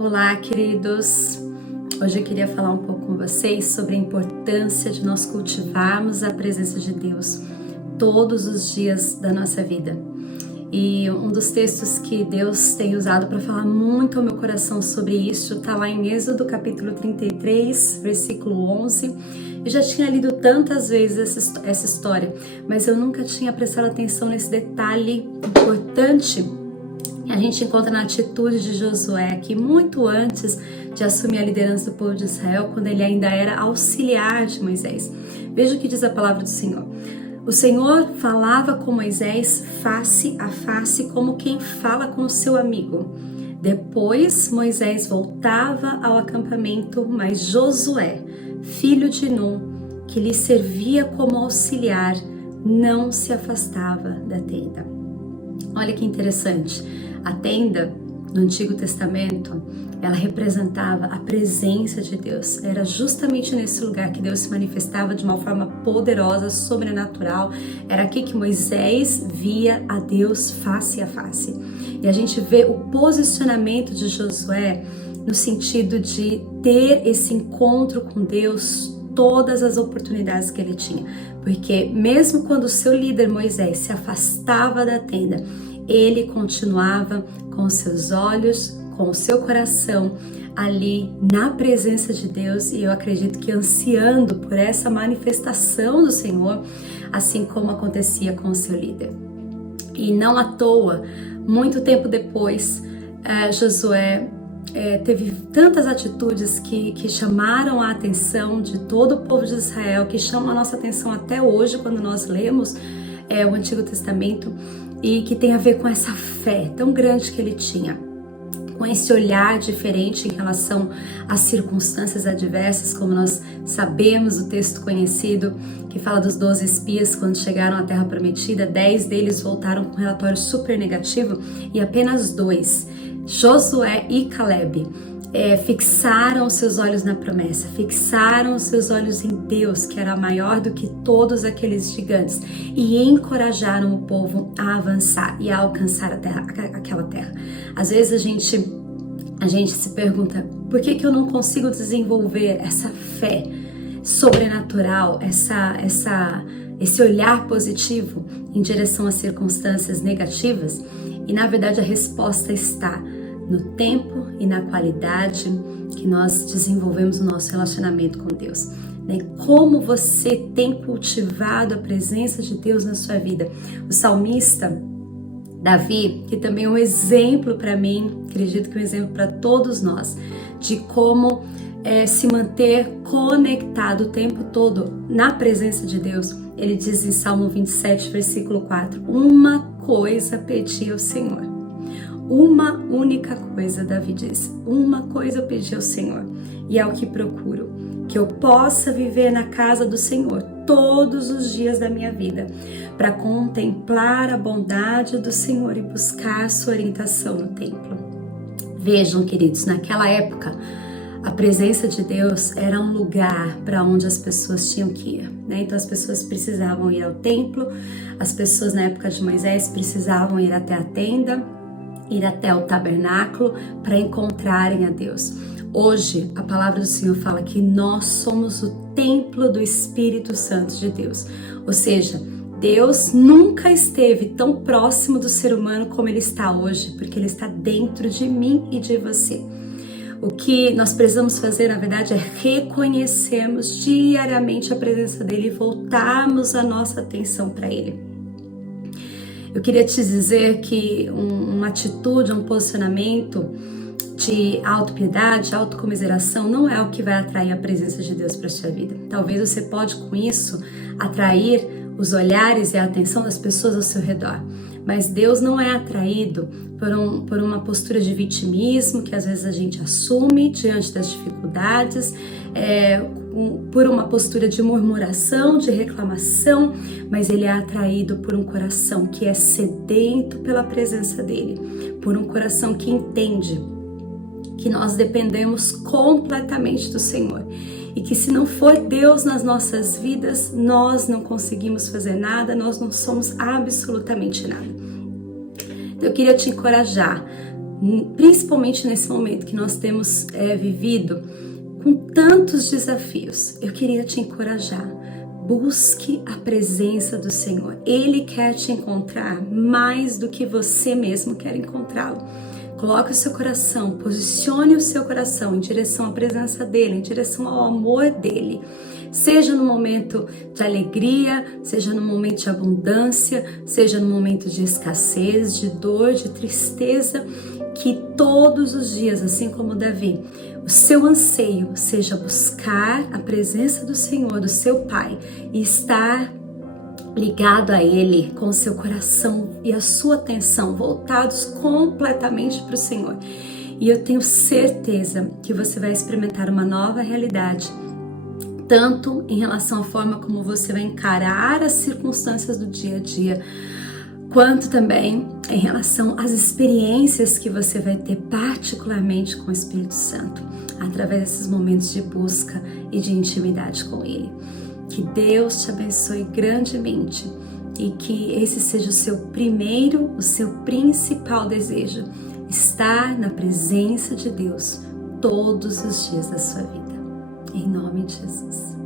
Olá, queridos! Hoje eu queria falar um pouco com vocês sobre a importância de nós cultivarmos a presença de Deus todos os dias da nossa vida. E um dos textos que Deus tem usado para falar muito ao meu coração sobre isso está lá em Êxodo capítulo 33, versículo 11. Eu já tinha lido tantas vezes essa história, mas eu nunca tinha prestado atenção nesse detalhe importante que a gente encontra na atitude de Josué, que muito antes de assumir a liderança do povo de Israel, quando ele ainda era auxiliar de Moisés. Veja o que diz a palavra do Senhor. O Senhor falava com Moisés face a face, como quem fala com o seu amigo. Depois Moisés voltava ao acampamento, mas Josué, filho de Nun, que lhe servia como auxiliar, não se afastava da tenda. Olha que interessante. A tenda do Antigo Testamento, ela representava a presença de Deus. Era justamente nesse lugar que Deus se manifestava de uma forma poderosa, sobrenatural. Era aqui que Moisés via a Deus face a face. E a gente vê o posicionamento de Josué no sentido de ter esse encontro com Deus todas as oportunidades que ele tinha. Porque mesmo quando o seu líder Moisés se afastava da tenda, ele continuava com os seus olhos, com o seu coração ali na presença de Deus, e eu acredito que ansiando por essa manifestação do Senhor, assim como acontecia com o seu líder. E não à toa, muito tempo depois, Josué teve tantas atitudes que chamaram a atenção de todo o povo de Israel, que chamam a nossa atenção até hoje quando nós lemos o Antigo Testamento, e que tem a ver com essa fé tão grande que ele tinha, com esse olhar diferente em relação às circunstâncias adversas, como nós sabemos, o texto conhecido que fala dos 12 espias quando chegaram à Terra Prometida. 10 deles voltaram com um relatório super negativo e apenas 2, Josué e Caleb, fixaram os seus olhos na promessa, fixaram os seus olhos em Deus, que era maior do que todos aqueles gigantes, e encorajaram o povo a avançar e a alcançar aquela terra. Às vezes a gente se pergunta, por que eu não consigo desenvolver essa fé sobrenatural, esse olhar positivo em direção às circunstâncias negativas? E na verdade a resposta está no tempo e na qualidade que nós desenvolvemos o nosso relacionamento com Deus. Como você tem cultivado a presença de Deus na sua vida? O salmista Davi, que também é um exemplo para mim, acredito que é um exemplo para todos nós, de como se manter conectado o tempo todo na presença de Deus. Ele diz em Salmo 27, versículo 4, uma coisa pedi ao Senhor. Uma única coisa, Davi diz, uma coisa eu pedi ao Senhor, e é o que procuro, que eu possa viver na casa do Senhor todos os dias da minha vida, para contemplar a bondade do Senhor e buscar sua orientação no templo. Vejam, queridos, naquela época, a presença de Deus era um lugar para onde as pessoas tinham que ir, né? Então as pessoas precisavam ir ao templo, as pessoas na época de Moisés precisavam ir até a tenda, ir até o tabernáculo para encontrarem a Deus. Hoje, a palavra do Senhor fala que nós somos o templo do Espírito Santo de Deus. Ou seja, Deus nunca esteve tão próximo do ser humano como Ele está hoje, porque Ele está dentro de mim e de você. O que nós precisamos fazer, na verdade, é reconhecermos diariamente a presença dEle e voltarmos a nossa atenção para Ele. Eu queria te dizer que uma atitude, um posicionamento de autopiedade, autocomiseração não é o que vai atrair a presença de Deus para a sua vida. Talvez você pode com isso atrair os olhares e a atenção das pessoas ao seu redor, mas Deus não é atraído por uma postura de vitimismo que às vezes a gente assume diante das dificuldades, por uma postura de murmuração, de reclamação, mas Ele é atraído por um coração que é sedento pela presença dEle, por um coração que entende que nós dependemos completamente do Senhor e que se não for Deus nas nossas vidas, nós não conseguimos fazer nada, nós não somos absolutamente nada. Então, eu queria te encorajar principalmente nesse momento que nós temos vivido com tantos desafios, eu queria te encorajar. Busque a presença do Senhor. Ele quer te encontrar mais do que você mesmo quer encontrá-lo. Coloque o seu coração, posicione o seu coração em direção à presença dele, em direção ao amor dele. Seja no momento de alegria, seja no momento de abundância, seja no momento de escassez, de dor, de tristeza, que todos os dias, assim como Davi, o seu anseio seja buscar a presença do Senhor, do seu Pai, e estar ligado a Ele com o seu coração e a sua atenção voltados completamente para o Senhor. E eu tenho certeza que você vai experimentar uma nova realidade, tanto em relação à forma como você vai encarar as circunstâncias do dia a dia, quanto também em relação às experiências que você vai ter particularmente com o Espírito Santo, através desses momentos de busca e de intimidade com Ele. Que Deus te abençoe grandemente e que esse seja o seu primeiro, o seu principal desejo, estar na presença de Deus todos os dias da sua vida. Em nome de Jesus.